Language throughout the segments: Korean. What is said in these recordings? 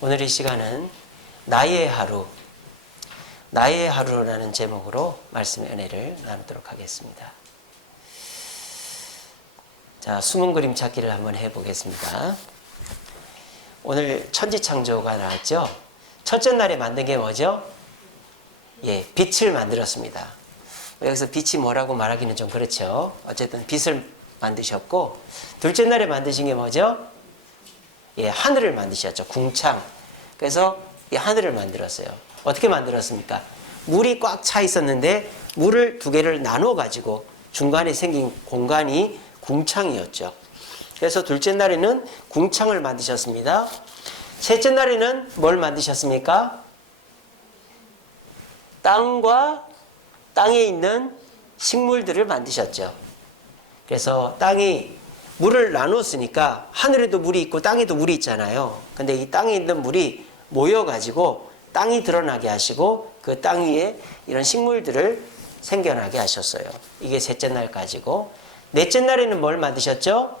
오늘 이 시간은 나의 하루, 나의 하루라는 제목으로 말씀의 은혜를 나누도록 하겠습니다. 자, 숨은 그림 찾기를 한번 해보겠습니다. 오늘 천지창조가 나왔죠? 첫째 날에 만든 게 뭐죠? 빛을 만들었습니다. 여기서 빛이 뭐라고 말하기는 좀 그렇죠. 어쨌든 빛을 만드셨고, 둘째 날에 만드신 게 뭐죠? 하늘을 만드셨죠. 궁창. 그래서 이 하늘을 만들었어요. 어떻게 만들었습니까? 물이 꽉 차 있었는데 물을 두 개를 나눠 가지고 중간에 생긴 공간이 궁창이었죠. 그래서 둘째 날에는 궁창을 만드셨습니다. 셋째 날에는 뭘 만드셨습니까? 땅과 땅에 있는 식물들을 만드셨죠. 그래서 땅이 물을 나눴으니까 하늘에도 물이 있고 땅에도 물이 있잖아요. 근데 이 땅에 있는 물이 모여가지고 땅이 드러나게 하시고 그 땅 위에 이런 식물들을 생겨나게 하셨어요. 이게 셋째 날까지고, 넷째 날에는 뭘 만드셨죠?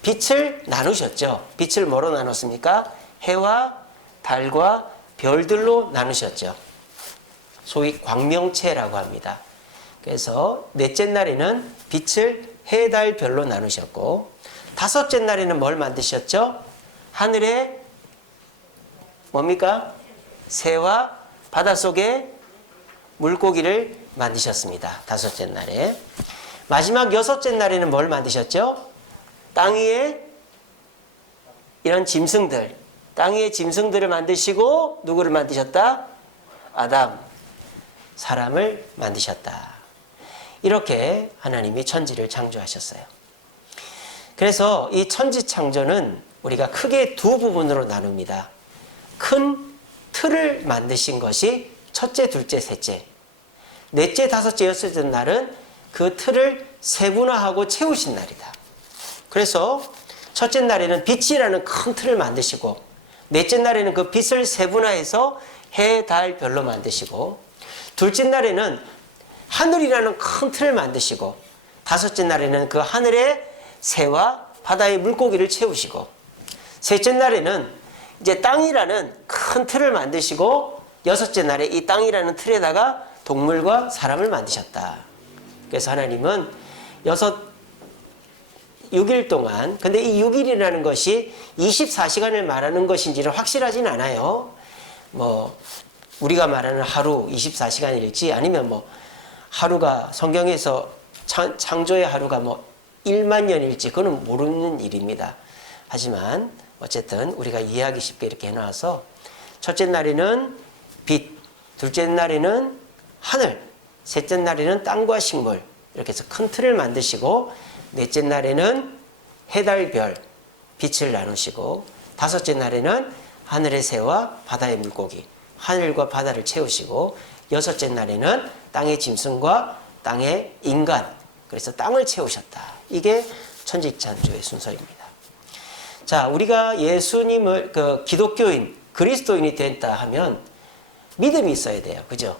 빛을 나누셨죠. 빛을 뭐로 나눴습니까? 해와 달과 별들로 나누셨죠. 소위 광명체라고 합니다. 그래서 넷째 날에는 빛을 해, 달, 별로 나누셨고, 다섯째 날에는 뭘 만드셨죠? 하늘에 뭡니까? 새와 바닷속에 물고기를 만드셨습니다. 다섯째 날에. 마지막 여섯째 날에는 뭘 만드셨죠? 땅 위에 이런 짐승들, 땅 위에 짐승들을 만드시고 누구를 만드셨다? 아담, 사람을 만드셨다. 이렇게 하나님이 천지를 창조하셨어요. 그래서 이 천지 창조는 우리가 크게 두 부분으로 나눕니다. 큰 틀을 만드신 것이 첫째, 둘째, 셋째. 넷째, 다섯째, 여섯째 날은 그 틀을 세분화하고 채우신 날이다. 그래서 첫째 날에는 빛이라는 큰 틀을 만드시고, 넷째 날에는 그 빛을 세분화해서 해, 달, 별로 만드시고, 둘째 날에는 하늘이라는 큰 틀을 만드시고, 다섯째 날에는 그 하늘에 새와 바다의 물고기를 채우시고, 셋째 날에는 이제 땅이라는 큰 틀을 만드시고, 여섯째 날에 이 땅이라는 틀에다가 동물과 사람을 만드셨다. 그래서 하나님은 6일 동안, 근데 이 6일이라는 것이 24시간을 말하는 것인지는 확실하진 않아요. 우리가 말하는 하루 24시간일지, 아니면 하루가 성경에서 창조의 하루가 1만 년일지, 그건 모르는 일입니다. 하지만 어쨌든 우리가 이해하기 쉽게 이렇게 해놔서, 첫째 날에는 빛, 둘째 날에는 하늘, 셋째 날에는 땅과 식물, 이렇게 해서 큰 틀을 만드시고, 넷째 날에는 해, 달, 별, 빛을 나누시고, 다섯째 날에는 하늘의 새와 바다의 물고기, 하늘과 바다를 채우시고, 여섯째 날에는 땅의 짐승과 땅의 인간, 그래서 땅을 채우셨다. 이게 천지창조의 순서입니다. 자, 우리가 예수님을 기독교인, 그리스도인이 됐다 하면 믿음이 있어야 돼요. 그죠?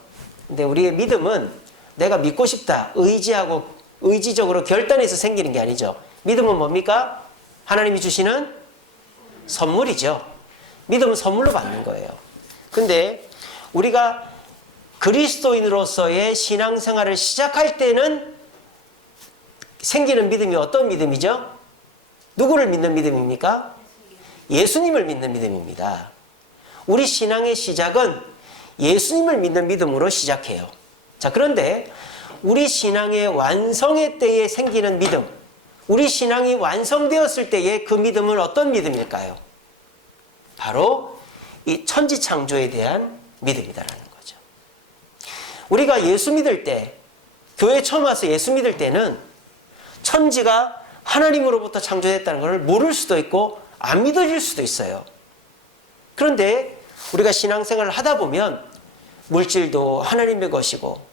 근데 우리의 믿음은 내가 믿고 싶다, 의지하고 의지적으로 결단해서 생기는 게 아니죠. 믿음은 뭡니까? 하나님이 주시는 선물이죠. 믿음은 선물로 받는 거예요. 근데 우리가 그리스도인으로서의 신앙생활을 시작할 때는 생기는 믿음이 어떤 믿음이죠? 누구를 믿는 믿음입니까? 예수님을 믿는 믿음입니다. 우리 신앙의 시작은 예수님을 믿는 믿음으로 시작해요. 자, 그런데 우리 신앙의 완성의 때에 생기는 믿음, 우리 신앙이 완성되었을 때의 그 믿음은 어떤 믿음일까요? 바로 이 천지창조에 대한 믿음이다라는 거죠. 우리가 예수 믿을 때, 교회 처음 와서 예수 믿을 때는 천지가 하나님으로부터 창조됐다는 것을 모를 수도 있고 안 믿어질 수도 있어요. 그런데 우리가 신앙생활을 하다 보면 물질도 하나님의 것이고,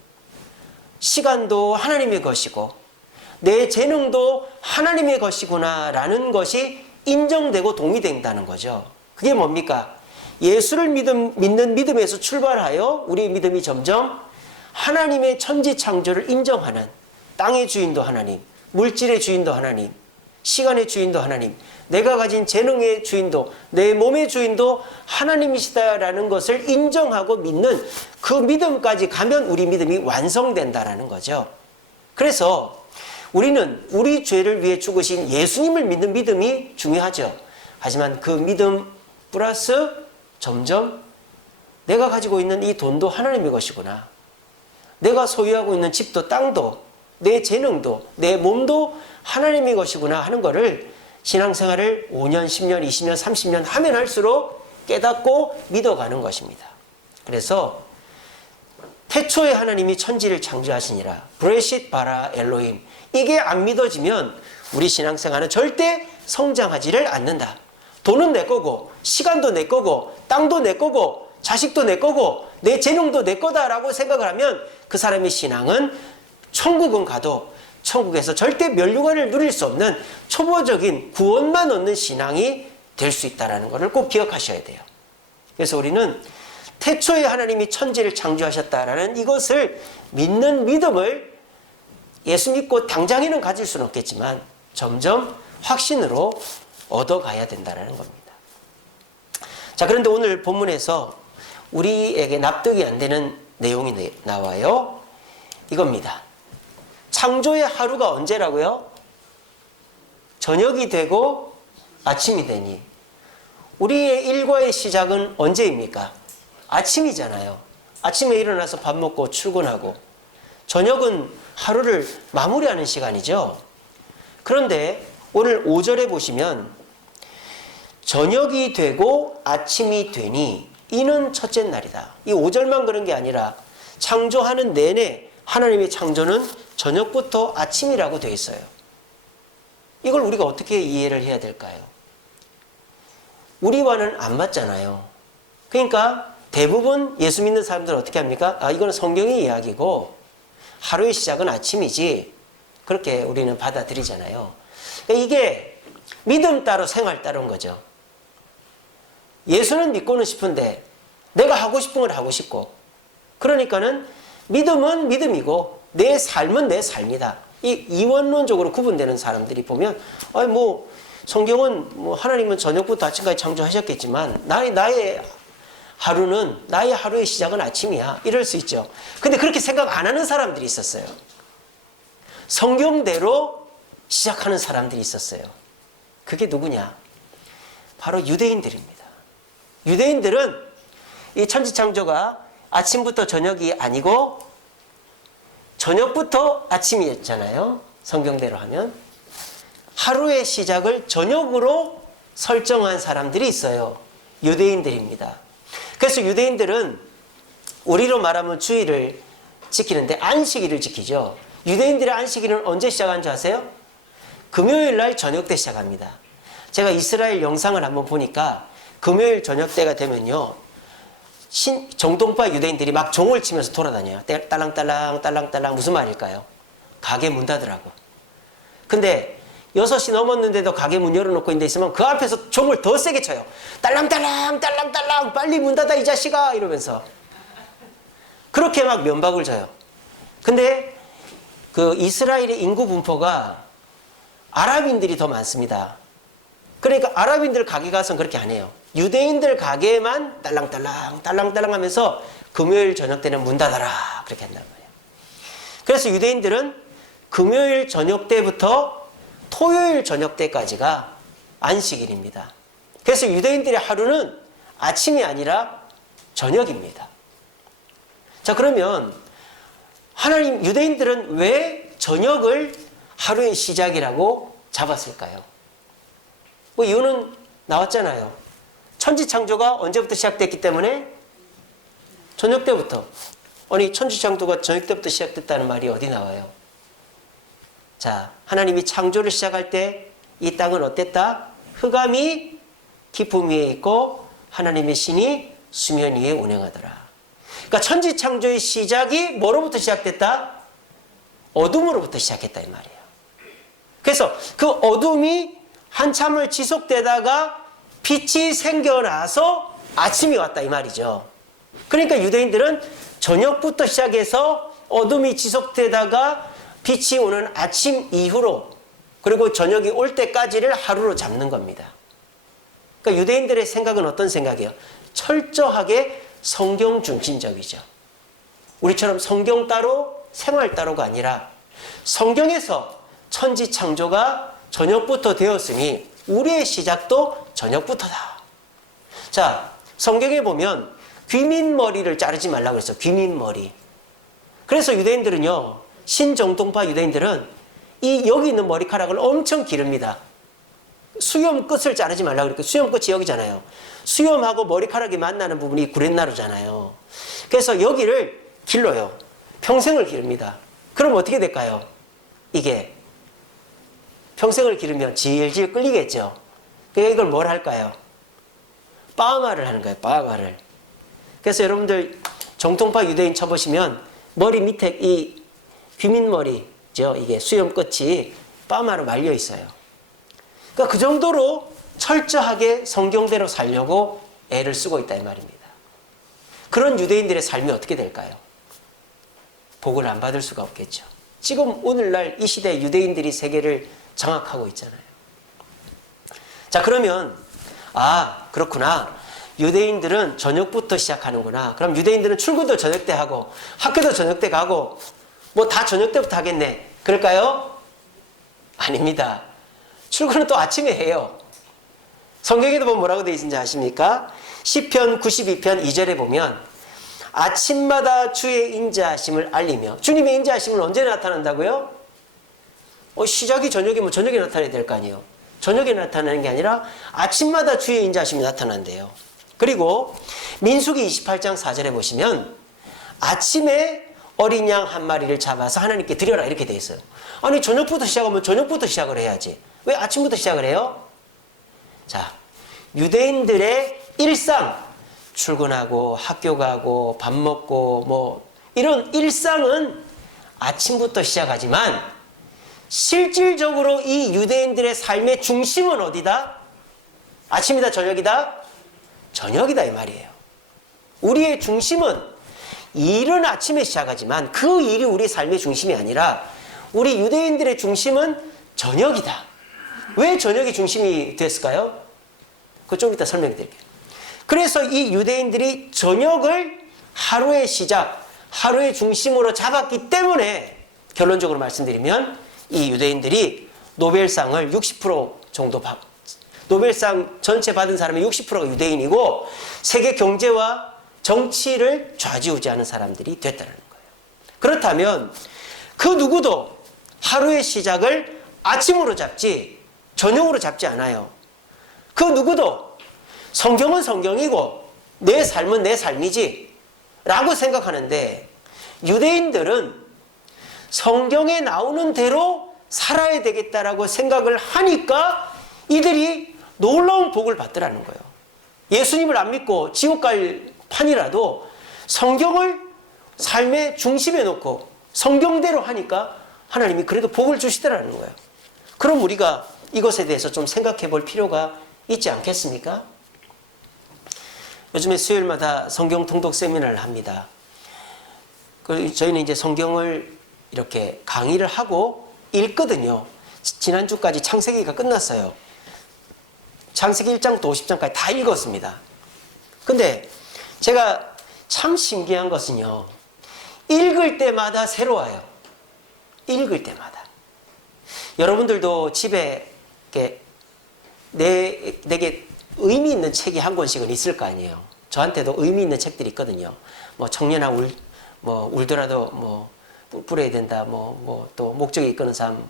시간도 하나님의 것이고, 내 재능도 하나님의 것이구나 라는 것이 인정되고 동의된다는 거죠. 그게 뭡니까? 예수를 믿는 믿음에서 출발하여 우리의 믿음이 점점 하나님의 천지 창조를 인정하는, 땅의 주인도 하나님, 물질의 주인도 하나님, 시간의 주인도 하나님, 내가 가진 재능의 주인도, 내 몸의 주인도 하나님이시다라는 것을 인정하고 믿는 그 믿음까지 가면 우리 믿음이 완성된다라는 거죠. 그래서 우리는 우리 죄를 위해 죽으신 예수님을 믿는 믿음이 중요하죠. 하지만 그 믿음 플러스 점점 내가 가지고 있는 이 돈도 하나님의 것이구나. 내가 소유하고 있는 집도 땅도 내 재능도 내 몸도 하나님의 것이구나 하는 거를 신앙생활을 5년, 10년, 20년, 30년 하면 할수록 깨닫고 믿어가는 것입니다. 그래서 태초에 하나님이 천지를 창조하시니라. 브레싯 바라 엘로힘. 이게 안 믿어지면 우리 신앙생활은 절대 성장하지를 않는다. 돈은 내 거고 시간도 내 거고 땅도 내 거고 자식도 내 거고 내 재능도 내 거다라고 생각을 하면 그 사람의 신앙은 천국은 가도 천국에서 절대 면류관을 누릴 수 없는 초보적인 구원만 얻는 신앙이 될 수 있다는 것을 꼭 기억하셔야 돼요. 그래서 우리는 태초에 하나님이 천지를 창조하셨다라는 이것을 믿는 믿음을 예수 믿고 당장에는 가질 수는 없겠지만 점점 확신으로 얻어가야 된다는 겁니다. 자, 그런데 오늘 본문에서 우리에게 납득이 안 되는 내용이 나와요. 이겁니다. 창조의 하루가 언제라고요? 저녁이 되고 아침이 되니. 우리의 일과의 시작은 언제입니까? 아침이잖아요. 아침에 일어나서 밥 먹고 출근하고 저녁은 하루를 마무리하는 시간이죠. 그런데 오늘 5절에 보시면 저녁이 되고 아침이 되니 이는 첫째 날이다. 이 5절만 그런 게 아니라 창조하는 내내 하나님의 창조는 저녁부터 아침이라고 되어 있어요. 이걸 우리가 어떻게 이해를 해야 될까요? 우리와는 안 맞잖아요. 그러니까 대부분 예수 믿는 사람들은 어떻게 합니까? 이건 성경의 이야기고 하루의 시작은 아침이지. 그렇게 우리는 받아들이잖아요. 그러니까 이게 믿음 따로 생활 따로인 거죠. 예수는 믿고는 싶은데 내가 하고 싶은 걸 하고 싶고, 그러니까는 믿음은 믿음이고 내 삶은 내 삶이다. 이 이원론적으로 구분되는 사람들이 보면 성경은 하나님은 저녁부터 아침까지 창조하셨겠지만 나의 하루는, 나의 하루의 시작은 아침이야, 이럴 수 있죠. 근데 그렇게 생각 안 하는 사람들이 있었어요. 성경대로 시작하는 사람들이 있었어요. 그게 누구냐? 바로 유대인들입니다. 유대인들은 이 천지창조가 아침부터 저녁이 아니고 저녁부터 아침이었잖아요. 성경대로 하면. 하루의 시작을 저녁으로 설정한 사람들이 있어요. 유대인들입니다. 그래서 유대인들은 우리로 말하면 주일을 지키는데 안식일을 지키죠. 유대인들의 안식일은 언제 시작한 줄 아세요? 금요일 날 저녁 때 시작합니다. 제가 이스라엘 영상을 한번 보니까 금요일 저녁 때가 되면요, 정동파 유대인들이 막 종을 치면서 돌아다녀요. 딸랑딸랑 딸랑딸랑. 무슨 말일까요? 가게 문 닫으라고. 근데 6시 넘었는데도 가게 문 열어놓고 있는 데 있으면 그 앞에서 종을 더 세게 쳐요. 딸랑딸랑 딸랑딸랑 빨리 문 닫아 이 자식아, 이러면서 그렇게 막 면박을 줘요. 근데 그 이스라엘의 인구 분포가 아랍인들이 더 많습니다. 그러니까 아랍인들 가게 가서는 그렇게 안 해요. 유대인들 가게에만 딸랑딸랑 딸랑딸랑 하면서 금요일 저녁 때는 문 닫아라, 그렇게 한단 말이에요. 그래서 유대인들은 금요일 저녁 때부터 토요일 저녁 때까지가 안식일입니다. 그래서 유대인들의 하루는 아침이 아니라 저녁입니다. 자, 그러면 유대인들은 왜 저녁을 하루의 시작이라고 잡았을까요? 이유는 나왔잖아요. 천지창조가 언제부터 시작됐기 때문에? 저녁 때부터. 아니, 천지창조가 저녁 때부터 시작됐다는 말이 어디 나와요? 자, 하나님이 창조를 시작할 때 이 땅은 어땠다? 흑암이 깊음 위에 있고 하나님의 신이 수면 위에 운행하더라. 그러니까 천지창조의 시작이 뭐로부터 시작됐다? 어둠으로부터 시작했다, 이 말이에요. 그래서 그 어둠이 한참을 지속되다가 빛이 생겨나서 아침이 왔다, 이 말이죠. 그러니까 유대인들은 저녁부터 시작해서 어둠이 지속되다가 빛이 오는 아침 이후로 그리고 저녁이 올 때까지를 하루로 잡는 겁니다. 그러니까 유대인들의 생각은 어떤 생각이에요? 철저하게 성경 중심적이죠. 우리처럼 성경 따로 생활 따로가 아니라 성경에서 천지 창조가 저녁부터 되었으니 우리의 시작도 저녁부터다. 자, 성경에 보면 귀민머리를 자르지 말라고 그랬어요. 귀민머리. 그래서 유대인들은요, 신정통파 유대인들은 이 여기 있는 머리카락을 엄청 기릅니다. 수염 끝을 자르지 말라고 그랬고, 수염 끝이 여기잖아요. 수염하고 머리카락이 만나는 부분이 구렛나루잖아요. 그래서 여기를 길러요. 평생을 기릅니다. 그럼 어떻게 될까요? 이게 평생을 기르면 질질 끌리겠죠. 그러니까 이걸 뭘 할까요? 파마를 하는 거예요. 파마를. 그래서 여러분들 정통파 유대인 쳐보시면 머리 밑에 이 귀민머리죠. 이게 수염 끝이 파마로 말려 있어요. 그러니까 그 정도로 철저하게 성경대로 살려고 애를 쓰고 있다 이 말입니다. 그런 유대인들의 삶이 어떻게 될까요? 복을 안 받을 수가 없겠죠. 지금 오늘날 이 시대 유대인들이 세계를 장악하고 있잖아요. 자, 그러면 그렇구나. 유대인들은 저녁부터 시작하는구나. 그럼 유대인들은 출근도 저녁 때 하고 학교도 저녁 때 가고 뭐 다 저녁 때부터 하겠네. 그럴까요? 아닙니다. 출근은 또 아침에 해요. 성경에도 보면 뭐라고 되어 있는지 아십니까? 시편 92편 2절에 보면 아침마다 주의 인자하심을 알리며, 주님의 인자하심은 언제 나타난다고요? 시작이 저녁이면 저녁에 나타나야 될 거 아니에요. 저녁에 나타나는 게 아니라 아침마다 주의 인자하심이 나타난대요. 그리고 민수기 28장 4절에 보시면 아침에 어린 양 한 마리를 잡아서 하나님께 드려라 이렇게 돼 있어요. 아니 저녁부터 시작하면 저녁부터 시작을 해야지. 왜 아침부터 시작을 해요? 자, 유대인들의 일상, 출근하고 학교 가고 밥 먹고 뭐 이런 일상은 아침부터 시작하지만 실질적으로 이 유대인들의 삶의 중심은 어디다? 아침이다 저녁이다? 저녁이다 이 말이에요. 우리의 중심은 일은 아침에 시작하지만 그 일이 우리 삶의 중심이 아니라 우리 유대인들의 중심은 저녁이다. 왜 저녁이 중심이 됐을까요? 그거 좀 이따 설명해 드릴게요. 그래서 이 유대인들이 저녁을 하루의 시작, 하루의 중심으로 잡았기 때문에 결론적으로 말씀드리면 이 유대인들이 노벨상을 60% 정도 노벨상 전체 받은 사람의 60%가 유대인이고 세계 경제와 정치를 좌지우지하는 사람들이 됐다는 거예요. 그렇다면 그 누구도 하루의 시작을 아침으로 잡지 저녁으로 잡지 않아요. 그 누구도 성경은 성경이고 내 삶은 내 삶이지 라고 생각하는데 유대인들은 성경에 나오는 대로 살아야 되겠다라고 생각을 하니까 이들이 놀라운 복을 받더라는 거예요. 예수님을 안 믿고 지옥 갈 판이라도 성경을 삶의 중심에 놓고 성경대로 하니까 하나님이 그래도 복을 주시더라는 거예요. 그럼 우리가 이것에 대해서 좀 생각해 볼 필요가 있지 않겠습니까? 요즘에 수요일마다 성경 통독 세미나를 합니다. 저희는 이제 성경을 이렇게 강의를 하고 읽거든요. 지난주까지 창세기가 끝났어요. 창세기 1장부터 50장까지 다 읽었습니다. 근데 제가 참 신기한 것은요. 읽을 때마다 새로워요. 읽을 때마다. 여러분들도 집에 내게 의미 있는 책이 한 권씩은 있을 거 아니에요. 저한테도 의미 있는 책들이 있거든요. 뭐 청년아 울더라도 불어야 된다. 또 목적이 이끄는 삶,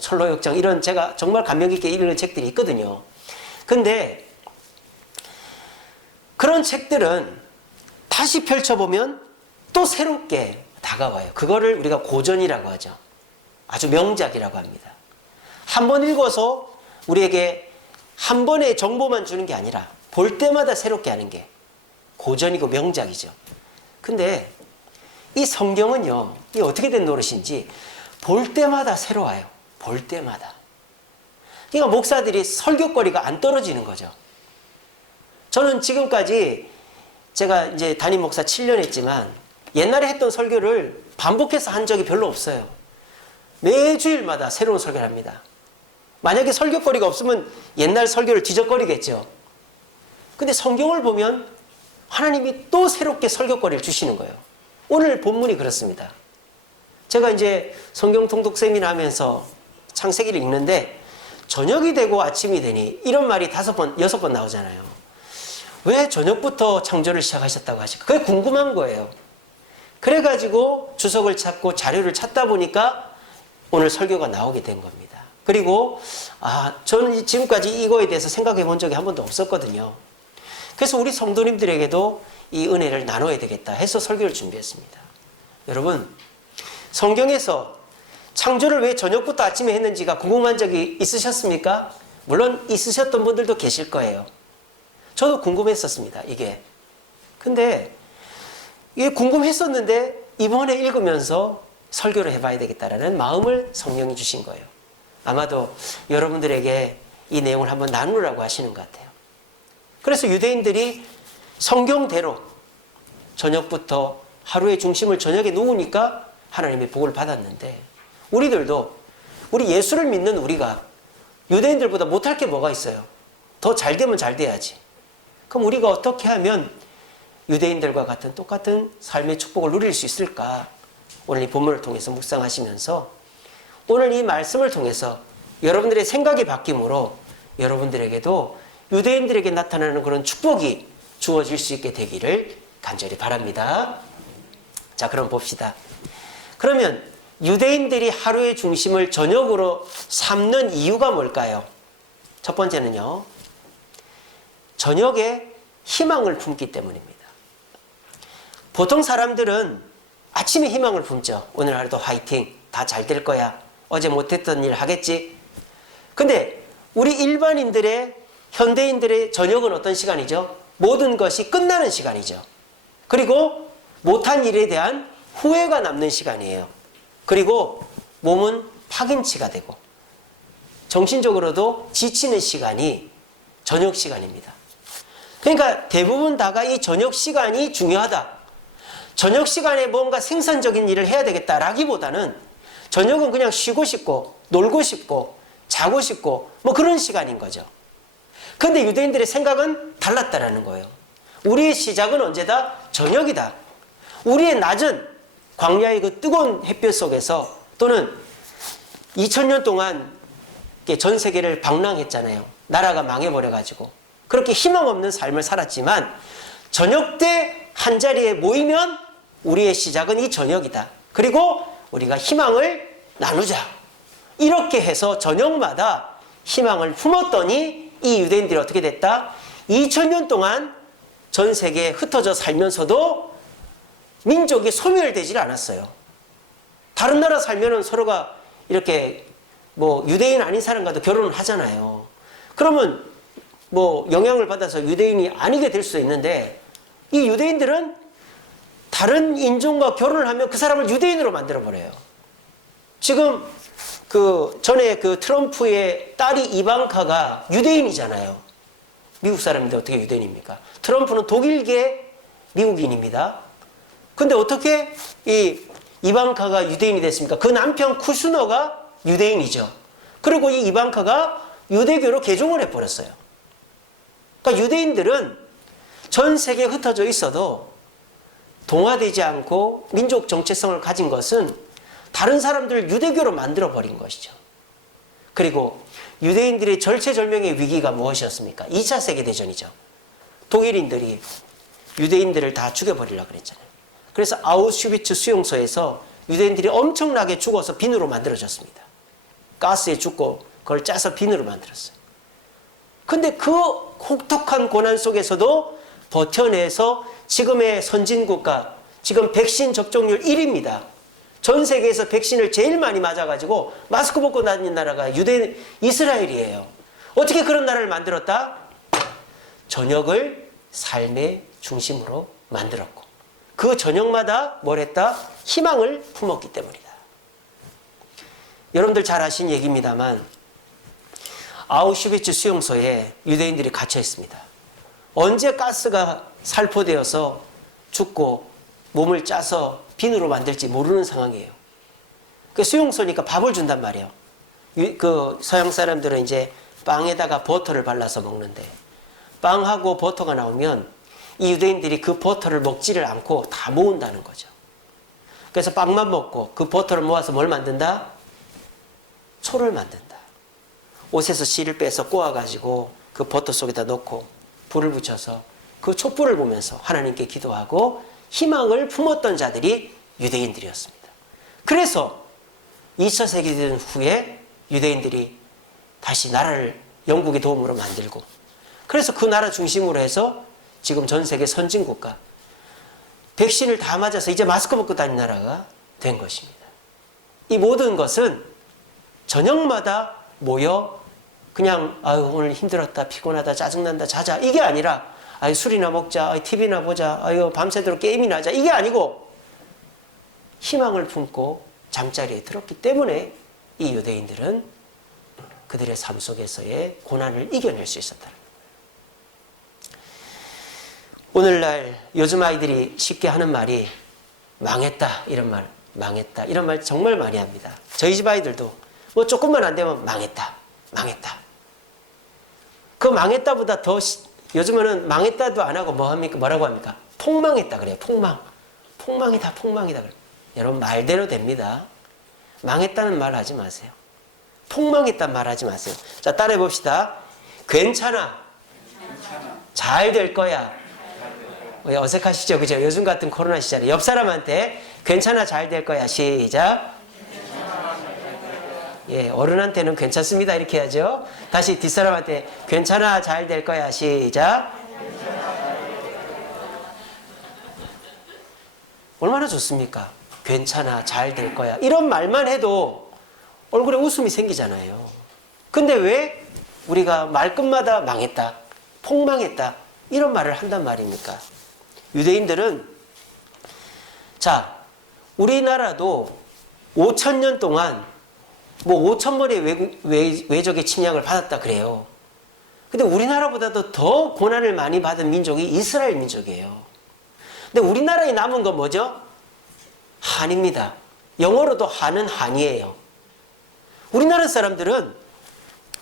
철로역정 이런 제가 정말 감명 깊게 읽는 책들이 있거든요. 근데 그런 책들은 다시 펼쳐보면 또 새롭게 다가와요. 그거를 우리가 고전이라고 하죠. 아주 명작이라고 합니다. 한 번 읽어서 우리에게 한 번의 정보만 주는 게 아니라 볼 때마다 새롭게 하는 게 고전이고 명작이죠. 근데 이 성경은요, 이 어떻게 된 노릇인지 볼 때마다 새로워요. 볼 때마다. 그러니까 목사들이 설교거리가 안 떨어지는 거죠. 저는 지금까지 제가 이제 담임 목사 7년 했지만 옛날에 했던 설교를 반복해서 한 적이 별로 없어요. 매주일마다 새로운 설교를 합니다. 만약에 설교거리가 없으면 옛날 설교를 뒤적거리겠죠. 근데 성경을 보면 하나님이 또 새롭게 설교거리를 주시는 거예요. 오늘 본문이 그렇습니다. 제가 이제 성경 통독 세미나 하면서 창세기를 읽는데 저녁이 되고 아침이 되니 이런 말이 5번, 6번 나오잖아요. 왜 저녁부터 창조를 시작하셨다고 하실까? 그게 궁금한 거예요. 그래가지고 주석을 찾고 자료를 찾다 보니까 오늘 설교가 나오게 된 겁니다. 그리고 저는 지금까지 이거에 대해서 생각해 본 적이 한 번도 없었거든요. 그래서 우리 성도님들에게도 이 은혜를 나눠야 되겠다 해서 설교를 준비했습니다. 여러분, 성경에서 창조를 왜 저녁부터 아침에 했는지가 궁금한 적이 있으셨습니까? 물론 있으셨던 분들도 계실 거예요. 저도 궁금했었습니다, 이게. 근데 이게 궁금했었는데 이번에 읽으면서 설교를 해봐야 되겠다라는 마음을 성령이 주신 거예요. 아마도 여러분들에게 이 내용을 한번 나누라고 하시는 것 같아요. 그래서 유대인들이 성경대로 저녁부터 하루의 중심을 저녁에 놓으니까 하나님의 복을 받았는데 우리들도 우리 예수를 믿는 우리가 유대인들보다 못할 게 뭐가 있어요? 더 잘 되면 잘 돼야지. 그럼 우리가 어떻게 하면 유대인들과 같은 똑같은 삶의 축복을 누릴 수 있을까? 오늘 이 본문을 통해서 묵상하시면서 오늘 이 말씀을 통해서 여러분들의 생각이 바뀜으로 여러분들에게도 유대인들에게 나타나는 그런 축복이 주어질 수 있게 되기를 간절히 바랍니다. 자, 그럼 봅시다. 그러면 유대인들이 하루의 중심을 저녁으로 삼는 이유가 뭘까요? 첫 번째는요, 저녁에 희망을 품기 때문입니다. 보통 사람들은 아침에 희망을 품죠. 오늘 하루도 화이팅, 다 잘 될 거야, 어제 못했던 일 하겠지. 근데 우리 일반인들의, 현대인들의 저녁은 어떤 시간이죠? 모든 것이 끝나는 시간이죠. 그리고 못한 일에 대한 후회가 남는 시간이에요. 그리고 몸은 파김치가 되고 정신적으로도 지치는 시간이 저녁 시간입니다. 그러니까 대부분 다가 이 저녁 시간이 중요하다, 저녁 시간에 뭔가 생산적인 일을 해야 되겠다라기보다는 저녁은 그냥 쉬고 싶고 놀고 싶고 자고 싶고 뭐 그런 시간인 거죠. 그런데 유대인들의 생각은 달랐다라는 거예요. 우리의 시작은 언제다? 저녁이다. 우리의 낮은 광야의 그 뜨거운 햇볕 속에서 또는 2000년 동안 전 세계를 방랑했잖아요. 나라가 망해버려가지고 그렇게 희망 없는 삶을 살았지만 저녁 때 한자리에 모이면 우리의 시작은 이 저녁이다. 그리고 우리가 희망을 나누자. 이렇게 해서 저녁마다 희망을 품었더니 이 유대인들이 어떻게 됐다? 2000년 동안 전 세계에 흩어져 살면서도 민족이 소멸되질 않았어요. 다른 나라 살면은 서로가 이렇게 뭐 유대인 아닌 사람과도 결혼을 하잖아요. 그러면 뭐 영향을 받아서 유대인이 아니게 될 수도 있는데 이 유대인들은 다른 인종과 결혼을 하면 그 사람을 유대인으로 만들어버려요. 지금 전에 트럼프의 딸이 이방카가 유대인이잖아요. 미국 사람인데 어떻게 유대인입니까? 트럼프는 독일계 미국인입니다. 근데 어떻게 이 이방카가 유대인이 됐습니까? 그 남편 쿠슈너가 유대인이죠. 그리고 이 이방카가 유대교로 개종을 해버렸어요. 그러니까 유대인들은 전 세계에 흩어져 있어도 동화되지 않고 민족 정체성을 가진 것은 다른 사람들을 유대교로 만들어버린 것이죠. 그리고 유대인들의 절체절명의 위기가 무엇이었습니까? 2차 세계대전이죠. 독일인들이 유대인들을 다 죽여버리려고 그랬잖아요. 그래서 아우슈비츠 수용소에서 유대인들이 엄청나게 죽어서 비누로 만들어졌습니다. 가스에 죽고 그걸 짜서 비누로 만들었어요. 근데 그 혹독한 고난 속에서도 버텨내서 지금의 선진국가, 지금 백신 접종률 1위입니다. 전 세계에서 백신을 제일 많이 맞아가지고 마스크 벗고 다니는 나라가 이스라엘이에요. 어떻게 그런 나라를 만들었다? 저녁을 삶의 중심으로 만들었고 그 저녁마다 뭘 했다? 희망을 품었기 때문이다. 여러분들 잘 아신 얘기입니다만 아우슈비츠 수용소에 유대인들이 갇혀 있습니다. 언제 가스가 살포되어서 죽고 몸을 짜서 비누로 만들지 모르는 상황이에요. 그 수용소니까 밥을 준단 말이에요. 그 서양 사람들은 이제 빵에다가 버터를 발라서 먹는데 빵하고 버터가 나오면 이 유대인들이 그 버터를 먹지를 않고 다 모은다는 거죠. 그래서 빵만 먹고 그 버터를 모아서 뭘 만든다? 초를 만든다. 옷에서 씨를 빼서 꼬아가지고 그 버터 속에다 넣고 불을 붙여서 그 촛불을 보면서 하나님께 기도하고 희망을 품었던 자들이 유대인들이었습니다. 그래서 2차 세계대전 후에 유대인들이 다시 나라를 영국의 도움으로 만들고, 그래서 그 나라 중심으로 해서 지금 전 세계 선진국가 백신을 다 맞아서 이제 마스크 벗고 다니는 나라가 된 것입니다. 이 모든 것은 저녁마다 모여 그냥 아유 오늘 힘들었다, 피곤하다, 짜증난다, 자자, 이게 아니라 아유 술이나 먹자, 아유 TV나 보자, 아유 밤새도록 게임이나 하자, 이게 아니고 희망을 품고 잠자리에 들었기 때문에 이 유대인들은 그들의 삶 속에서의 고난을 이겨낼 수 있었다는 거예요. 오늘날 요즘 아이들이 쉽게 하는 말이 망했다 이런 말, 망했다 이런 말 정말 많이 합니다. 저희 집 아이들도 뭐 조금만 안 되면 망했다, 망했다. 그 망했다보다 더 요즘에는 망했다도 안 하고 뭐 합니까? 뭐라고 합니까? 폭망했다 그래요. 폭망. 폭망이다, 폭망이다 그래요. 여러분 말대로 됩니다. 망했다는 말 하지 마세요. 폭망했다는 말 하지 마세요. 자, 따라해 봅시다. 괜찮아. 잘 될 거야. 어색하시죠? 그죠? 요즘 같은 코로나 시절에 옆 사람한테 괜찮아, 잘 될 거야. 시작. 예, 어른한테는 괜찮습니다. 이렇게 해야죠. 다시 뒷사람한테 괜찮아, 잘 될 거야. 시작. 얼마나 좋습니까? 괜찮아, 잘 될 거야. 이런 말만 해도 얼굴에 웃음이 생기잖아요. 근데 왜 우리가 말끝마다 망했다, 폭망했다 이런 말을 한단 말입니까? 유대인들은 자, 우리나라도 5,000년 동안 뭐 5,000번의 외적의 침략을 받았다 그래요. 근데 우리나라보다도 더 고난을 많이 받은 민족이 이스라엘 민족이에요. 근데 우리나라에 남은 건 뭐죠? 한입니다. 영어로도 한은 한이에요. 우리나라 사람들은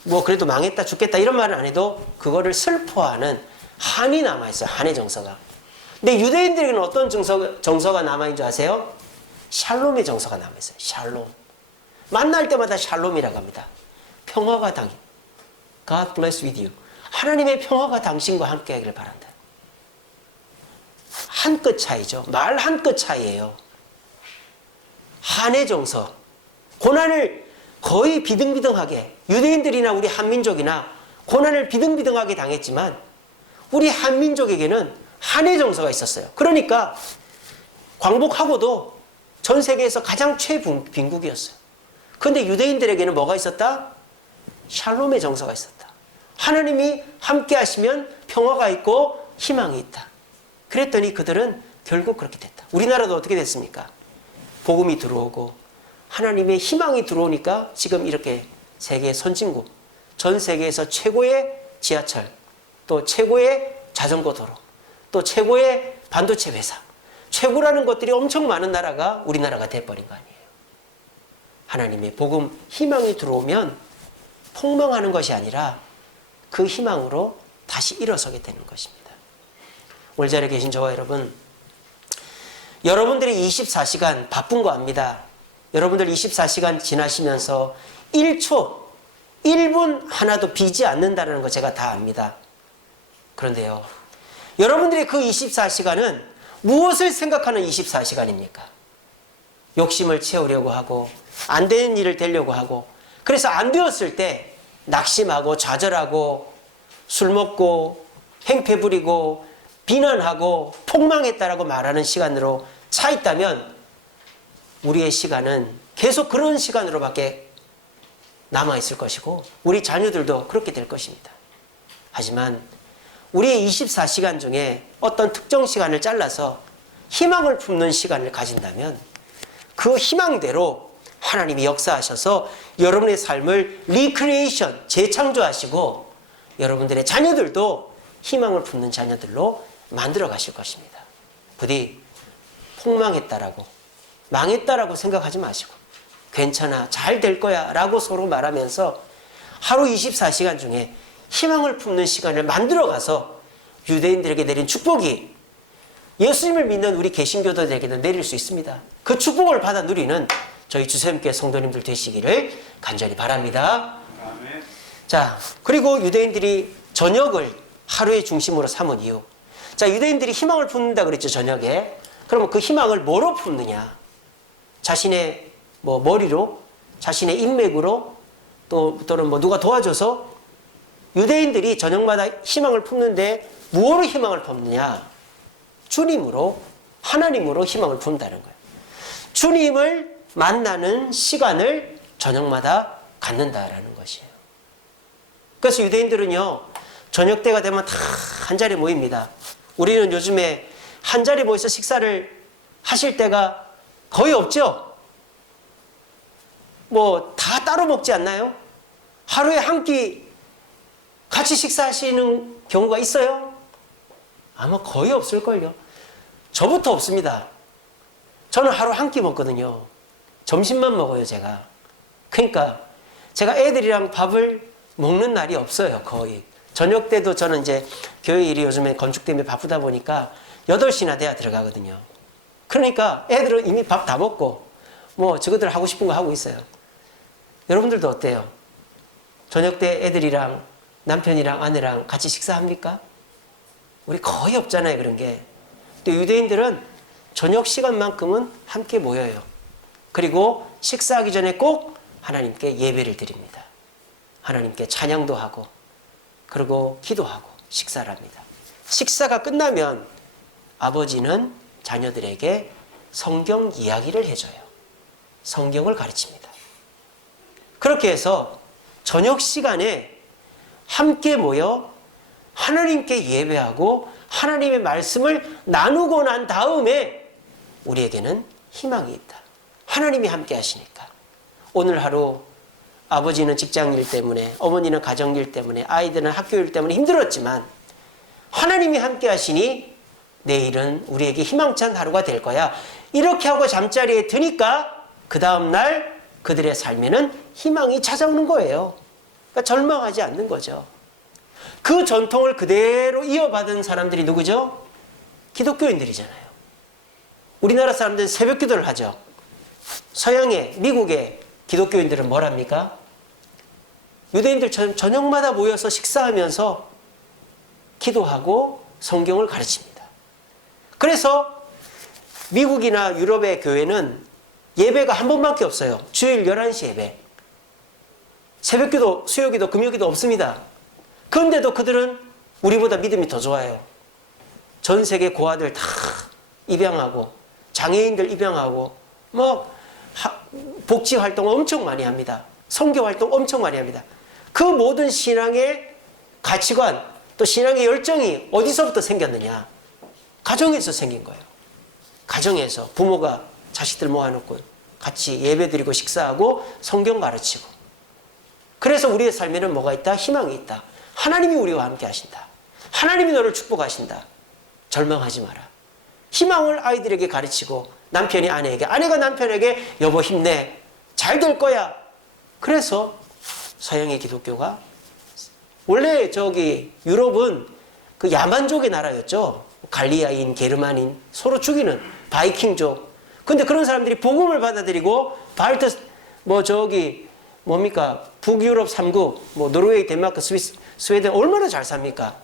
뭐 그래도 망했다, 죽겠다 이런 말은 안 해도 그거를 슬퍼하는 한이 남아있어요. 한의 정서가. 근데 유대인들에게는 어떤 정서가 남아있는 줄 아세요? 샬롬의 정서가 남아있어요. 샬롬. 만날 때마다 샬롬이라고 합니다. 평화가 God bless with you. 하나님의 평화가 당신과 함께 하기를 바란다. 한 끗 차이죠. 말 한 끗 차이예요. 한의 정서. 고난을 거의 비등비등하게, 유대인들이나 우리 한민족이나 고난을 비등비등하게 당했지만 우리 한민족에게는 한의 정서가 있었어요. 그러니까 광복하고도 전 세계에서 가장 최빈국이었어요. 그런데 유대인들에게는 뭐가 있었다? 샬롬의 정서가 있었다. 하나님이 함께 하시면 평화가 있고 희망이 있다. 그랬더니 그들은 결국 그렇게 됐다. 우리나라도 어떻게 됐습니까? 복음이 들어오고 하나님의 희망이 들어오니까 지금 이렇게 세계 선진국, 전 세계에서 최고의 지하철, 또 최고의 자전거 도로, 또 최고의 반도체 회사, 최고라는 것들이 엄청 많은 나라가 우리나라가 돼버린 거 아니에요. 하나님의 복음, 희망이 들어오면 폭망하는 것이 아니라 그 희망으로 다시 일어서게 되는 것입니다. 오늘 자리에 계신 저와 여러분, 여러분들이 24시간 바쁜 거 압니다. 여러분들 24시간 지나시면서 1초, 1분 하나도 비지 않는다는 거 제가 다 압니다. 그런데요, 여러분들의 그 24시간은 무엇을 생각하는 24시간입니까? 욕심을 채우려고 하고 안 되는 일을 되려고 하고, 그래서 안 되었을 때 낙심하고 좌절하고 술 먹고 행패 부리고 비난하고 폭망했다라고 말하는 시간으로 차 있다면 우리의 시간은 계속 그런 시간으로밖에 남아있을 것이고 우리 자녀들도 그렇게 될 것입니다. 하지만 우리의 24시간 중에 어떤 특정 시간을 잘라서 희망을 품는 시간을 가진다면 그 희망대로 하나님이 역사하셔서 여러분의 삶을 리크리에이션, 재창조하시고 여러분들의 자녀들도 희망을 품는 자녀들로 만들어 가실 것입니다. 부디 폭망했다라고, 망했다라고 생각하지 마시고 괜찮아, 잘 될 거야 라고 서로 말하면서 하루 24시간 중에 희망을 품는 시간을 만들어가서 유대인들에게 내린 축복이 예수님을 믿는 우리 개신교도들에게도 내릴 수 있습니다. 그 축복을 받아 누리는 저희 주샘교회 성도님들 되시기를 간절히 바랍니다. 아멘. 자, 그리고 유대인들이 저녁을 하루의 중심으로 삼은 이유. 자, 유대인들이 희망을 품는다 그랬죠, 저녁에. 그러면 그 희망을 뭐로 품느냐? 자신의 머리로, 자신의 인맥으로, 또는 누가 도와줘서 유대인들이 저녁마다 희망을 품는데 무엇으로 희망을 품느냐? 주님으로, 하나님으로 희망을 품는다는 거예요. 주님을 만나는 시간을 저녁마다 갖는다라는 것이에요. 그래서 유대인들은요, 저녁 때가 되면 다 한자리에 모입니다. 우리는 요즘에 한자리에 모여서 식사를 하실 때가 거의 없죠? 다 따로 먹지 않나요? 하루에 한 끼 같이 식사하시는 경우가 있어요? 아마 거의 없을걸요. 저부터 없습니다. 저는 하루 한 끼 먹거든요. 점심만 먹어요, 제가. 그러니까 제가 애들이랑 밥을 먹는 날이 없어요, 거의. 저녁 때도 저는 이제 교회 일이 요즘에 건축 때문에 바쁘다 보니까 8시나 돼야 들어가거든요. 그러니까 애들은 이미 밥 다 먹고 저거들 하고 싶은 거 하고 있어요. 여러분들도 어때요? 저녁 때 애들이랑 남편이랑 아내랑 같이 식사합니까? 우리 거의 없잖아요, 그런 게. 또 유대인들은 저녁 시간만큼은 함께 모여요. 그리고 식사하기 전에 꼭 하나님께 예배를 드립니다. 하나님께 찬양도 하고, 그리고 기도하고 식사를 합니다. 식사가 끝나면 아버지는 자녀들에게 성경 이야기를 해줘요. 성경을 가르칩니다. 그렇게 해서 저녁 시간에 함께 모여 하나님께 예배하고 하나님의 말씀을 나누고 난 다음에 우리에게는 희망이 있다. 하나님이 함께 하시니까. 오늘 하루 아버지는 직장일 때문에, 어머니는 가정일 때문에, 아이들은 학교일 때문에 힘들었지만 하나님이 함께 하시니 내일은 우리에게 희망찬 하루가 될 거야. 이렇게 하고 잠자리에 드니까 그 다음날 그들의 삶에는 희망이 찾아오는 거예요. 그러니까 절망하지 않는 거죠. 그 전통을 그대로 이어받은 사람들이 누구죠? 기독교인들이잖아요. 우리나라 사람들은 새벽 기도를 하죠. 서양의, 미국의 기독교인들은 뭘 합니까? 유대인들처럼 저녁마다 모여서 식사하면서 기도하고 성경을 가르칩니다. 그래서 미국이나 유럽의 교회는 예배가 한 번밖에 없어요. 주일 11시 예배. 새벽기도, 수요기도, 금요기도 없습니다. 그런데도 그들은 우리보다 믿음이 더 좋아요. 전 세계 고아들 다 입양하고 장애인들 입양하고 복지 활동 엄청 많이 합니다. 선교 활동 엄청 많이 합니다. 그 모든 신앙의 가치관 또 신앙의 열정이 어디서부터 생겼느냐? 가정에서 생긴 거예요. 가정에서 부모가 자식들 모아놓고 같이 예배드리고 식사하고 성경 가르치고. 그래서 우리의 삶에는 뭐가 있다? 희망이 있다. 하나님이 우리와 함께 하신다. 하나님이 너를 축복하신다. 절망하지 마라. 희망을 아이들에게 가르치고 남편이 아내에게, 아내가 남편에게 여보 힘내. 잘 될 거야. 그래서 서양의 기독교가 원래 유럽은 그 야만족의 나라였죠. 갈리아인, 게르만인 서로 죽이는 바이킹족. 근데 그런 사람들이 복음을 받아들이고 북유럽 3국, 노르웨이, 덴마크, 스위스, 스웨덴 얼마나 잘 삽니까?